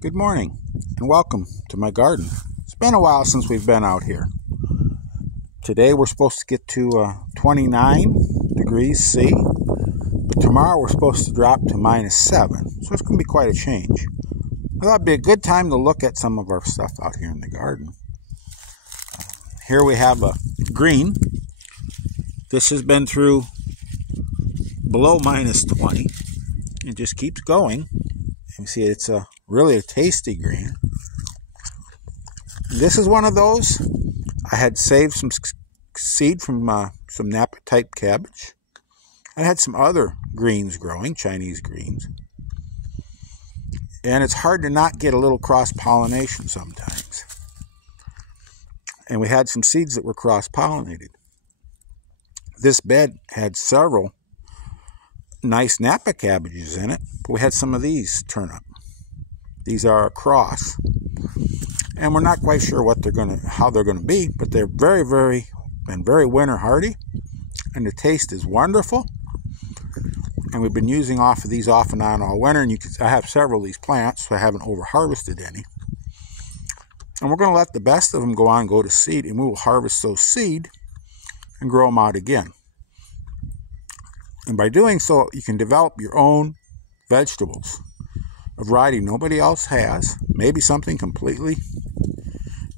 Good morning and welcome to my garden. It's been a while since we've been out here. Today we're supposed to get to 29 degrees C, but tomorrow we're supposed to drop to -7, so it's going to be quite a change. I thought it'd be a good time to look at some of our stuff out here in the garden. Here we have a green. This has been through below -20. It just keeps going. You see it's really a tasty green. This is one of those. I had saved some seed from some Napa type cabbage. I had some other greens growing, Chinese greens. And it's hard to not get a little cross-pollination sometimes. And we had some seeds that were cross-pollinated. This bed had several nice Napa cabbages in it, but we had some of these turn up. These are a cross, and we're not quite sure how they're gonna be, but they're very winter hardy, and the taste is wonderful. And we've been using these off and on all winter, and I have several of these plants, so I haven't over harvested any. And we're going to let the best of them go to seed, and we will harvest those seed and grow them out again. And by doing so, you can develop your own vegetables, a variety nobody else has, maybe something completely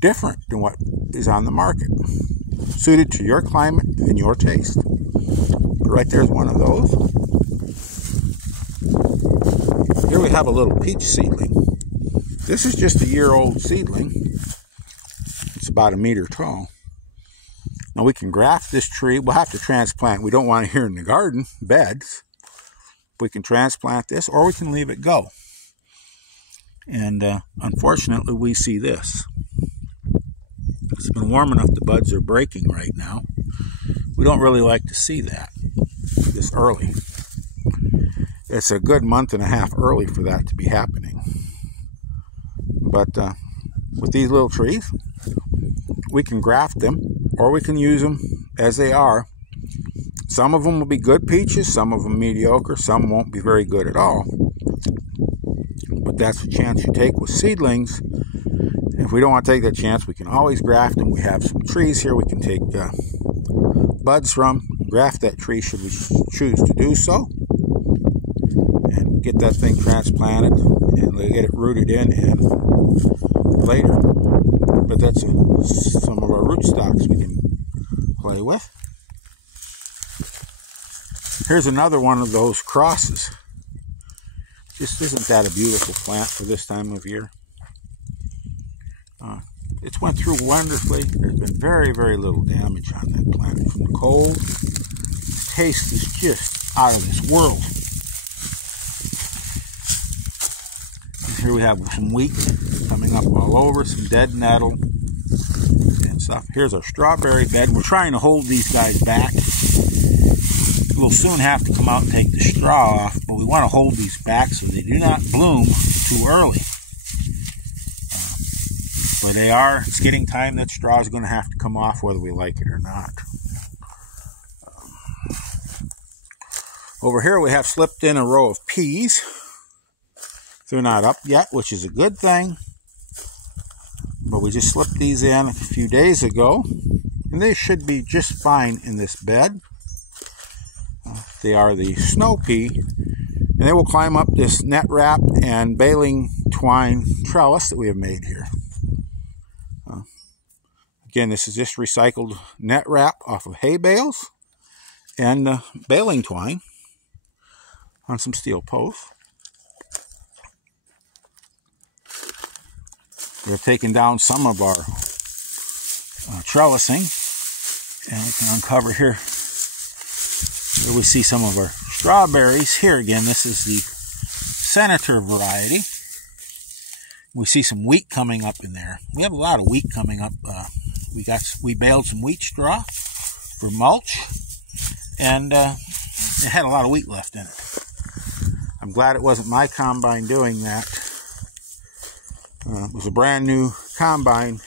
different than what is on the market, suited to your climate and your taste. But right there's one of those. Here we have a little peach seedling. This is just a year-old seedling. It's about 1 meter tall. Now we can graft this tree. We'll have to transplant. We don't want it here in the garden beds. We can transplant this, or we can leave it go. And unfortunately, we see this. It's been warm enough, the buds are breaking right now. We don't really like to see that this early. It's a good month and a half early for that to be happening. But with these little trees, we can graft them, or we can use them as they are. Some of them will be good peaches, some of them mediocre, some won't be very good at all. But that's a chance you take with seedlings. And if we don't want to take that chance, we can always graft them. We have some trees here we can take buds from, graft that tree should we choose to do so, and get that thing transplanted and get it rooted in and later. But that's some of our rootstocks we can play with. Here's another one of those crosses. Just isn't that a beautiful plant for this time of year? It's went through wonderfully. There's been very little damage on that plant from the cold. The taste is just out of this world. And here we have some wheat coming up all over, some dead nettle and stuff. Here's our strawberry bed. We're trying to hold these guys back. We'll soon have to come out and take the straw off, but we want to hold these back so they do not bloom too early. But it's getting time that straw is going to have to come off whether we like it or not. Over here we have slipped in a row of peas. They're not up yet, which is a good thing. But we just slipped these in a few days ago, and they should be just fine in this bed. They are the snow pea, and they will climb up this net wrap and baling twine trellis that we have made here. Again, this is just recycled net wrap off of hay bales and baling twine on some steel posts. We're taking down some of our trellising, and we can uncover here. Here we see some of our strawberries. Here again, this is the Senator variety. We see some wheat coming up in there. We have a lot of wheat coming up. We baled some wheat straw for mulch, and it had a lot of wheat left in it. I'm glad it wasn't my combine doing that. It was a brand new combine,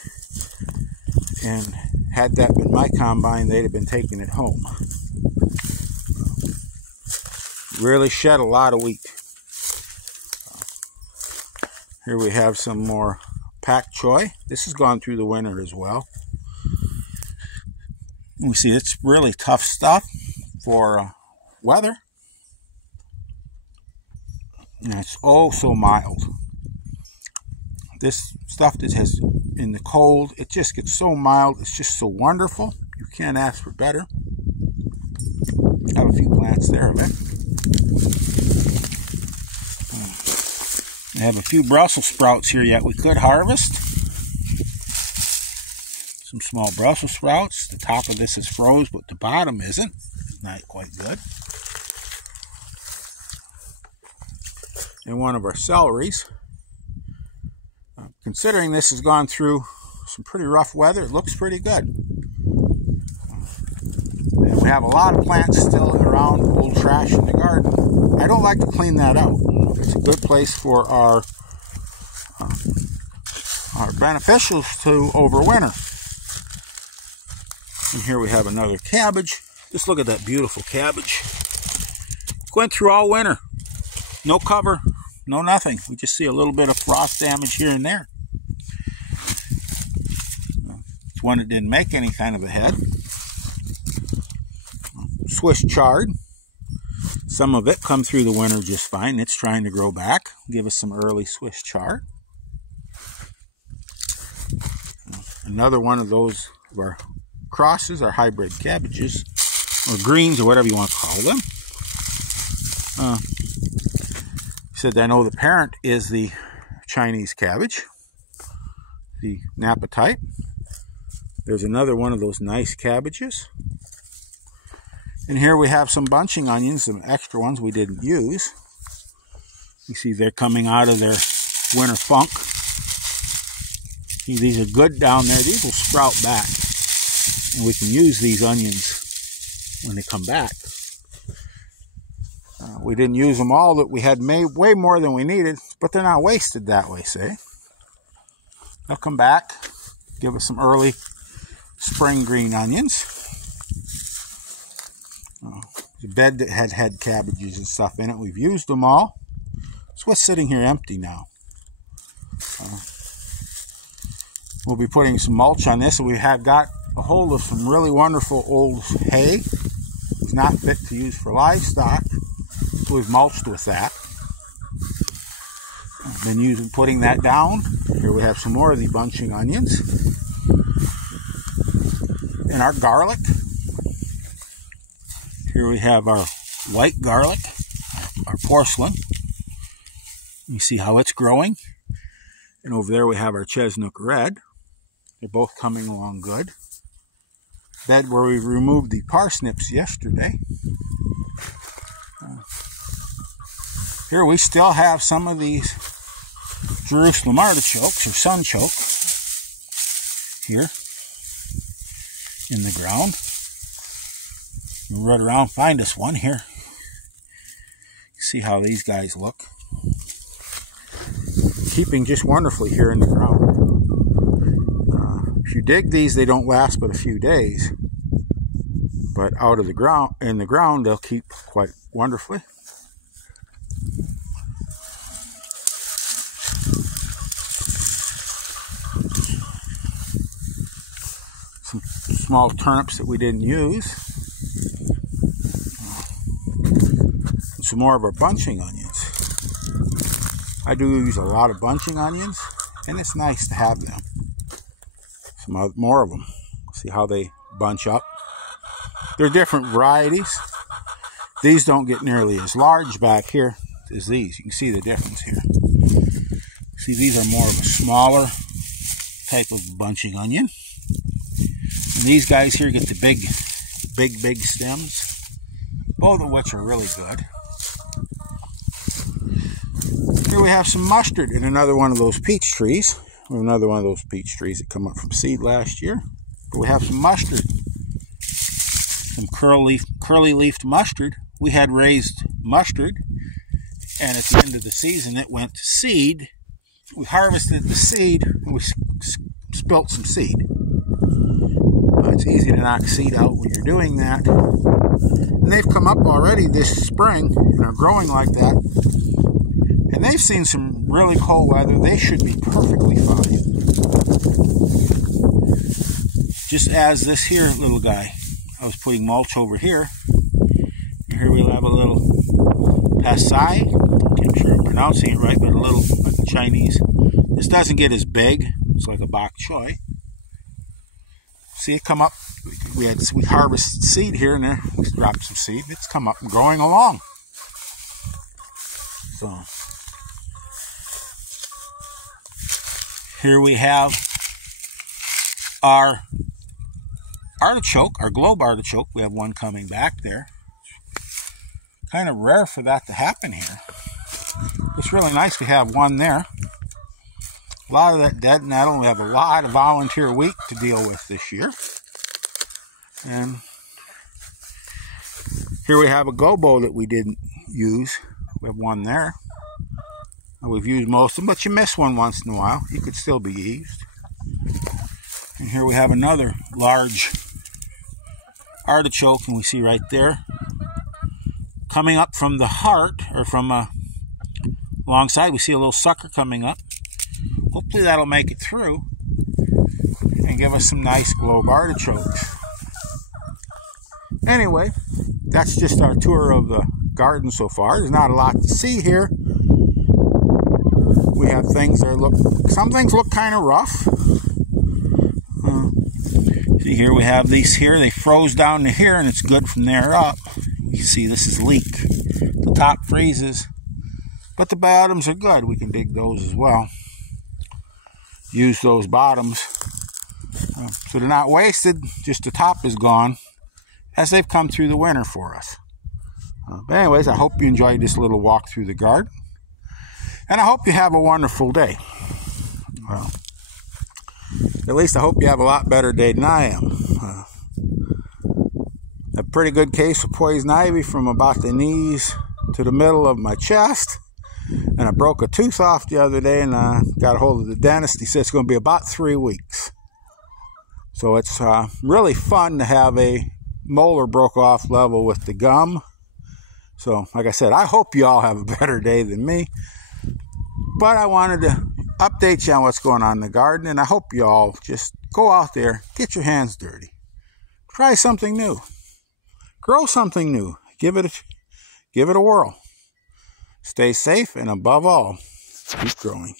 and had that been my combine, they'd have been taking it home. Really shed a lot of wheat. Here we have some more pak choi. This has gone through the winter as well. We see it's really tough stuff for weather. And it's oh so mild. This stuff that has in the cold, it just gets so mild. It's just so wonderful. You can't ask for better. I have a few plants there of it. I have a few Brussels sprouts here yet we could harvest. Some small Brussels sprouts. The top of this is froze, but the bottom isn't. Not quite good. And one of our celeries. Considering this has gone through some pretty rough weather, it looks pretty good. And we have a lot of plants still around, old trash in the garden. I don't like to clean that out. It's a good place for our beneficials to overwinter. And here we have another cabbage. Just look at that beautiful cabbage. Went through all winter. No cover, no nothing. We just see a little bit of frost damage here and there. It's one that didn't make any kind of a head. Swiss chard. Some of it come through the winter just fine. It's trying to grow back. Give us some early Swiss chard. Another one of those of our crosses, our hybrid cabbages, or greens, or whatever you want to call them. He said, I know the parent is the Chinese cabbage, the Napa type. There's another one of those nice cabbages. And here we have some bunching onions, some extra ones we didn't use. You see they're coming out of their winter funk. See, these are good down there. These will sprout back. And we can use these onions when they come back. We didn't use them all. That we had made way more than we needed, but they're not wasted that way, say. They'll come back, give us some early spring green onions. The bed that had cabbages and stuff in it, we've used them all. So what's sitting here empty now? We'll be putting some mulch on this. We have got a hold of some really wonderful old hay. It's not fit to use for livestock, so we've mulched with that. Been putting that down. Here we have some more of the bunching onions. And our garlic. Here we have our white garlic, our porcelain. You see how it's growing. And over there we have our chestnut red. They're both coming along good. Bed where we removed the parsnips yesterday. Here we still have some of these Jerusalem artichokes, or sunchoke, here in the ground. We'll run around, find us one here. See how these guys look. Keeping just wonderfully here in the ground. If you dig these, they don't last but a few days. But out of the ground, in the ground, they'll keep quite wonderfully. Some small turnips that we didn't use. Some more of our bunching onions. I do use a lot of bunching onions, and it's nice to have them. Some more of them. See how they bunch up. They're different varieties. These don't get nearly as large back here as these. You can see the difference here. See, these are more of a smaller type of bunching onion. And these guys here get the big stems, both of which are really good. Here we have some mustard in another one of those peach trees. Another one of those peach trees that come up from seed last year. But we have some mustard. Some curly leafed mustard. We had raised mustard, and at the end of the season it went to seed. We harvested the seed, and we spilt some seed. It's easy to knock seed out when you're doing that. And they've come up already this spring and are growing like that. And they've seen some really cold weather. They should be perfectly fine. Just as this here little guy. I was putting mulch over here. And here we'll have a little pasai. I'm sure I'm pronouncing it right, but a little like the Chinese. This doesn't get as big. It's like a bok choy. See it come up. We harvest seed here and there. We dropped some seed. It's come up and growing along. So here we have our artichoke, our globe artichoke. We have one coming back there. Kind of rare for that to happen here. It's really nice we have one there. A lot of that dead nettle. We have a lot of volunteer wheat to deal with this year. And here we have a gobo that we didn't use. We have one there. We've used most of them, but you miss one once in a while. You could still be used. And here we have another large artichoke, and we see right there, coming up from the heart, or from alongside, we see a little sucker coming up. Hopefully that'll make it through and give us some nice globe artichokes. Anyway, that's just our tour of the garden so far. There's not a lot to see here. We have things that some things look kind of rough. See here, we have these here. They froze down to here, and it's good from there up. You see this is leek. The top freezes, but the bottoms are good. We can dig those as well. Use those bottoms. So they're not wasted, just the top is gone as they've come through the winter for us. But anyways, I hope you enjoyed this little walk through the garden. And I hope you have a wonderful day. Well, at least I hope you have a lot better day than I am. A pretty good case of poison ivy from about the knees to the middle of my chest. And I broke a tooth off the other day, and I got a hold of the dentist. He said it's going to be about 3 weeks. So it's really fun to have a molar broke off level with the gum. So like I said, I hope you all have a better day than me. But I wanted to update you on what's going on in the garden, and I hope you all just go out there, get your hands dirty. Try something new. Grow something new. Give it a whirl. Stay safe, and above all, keep growing.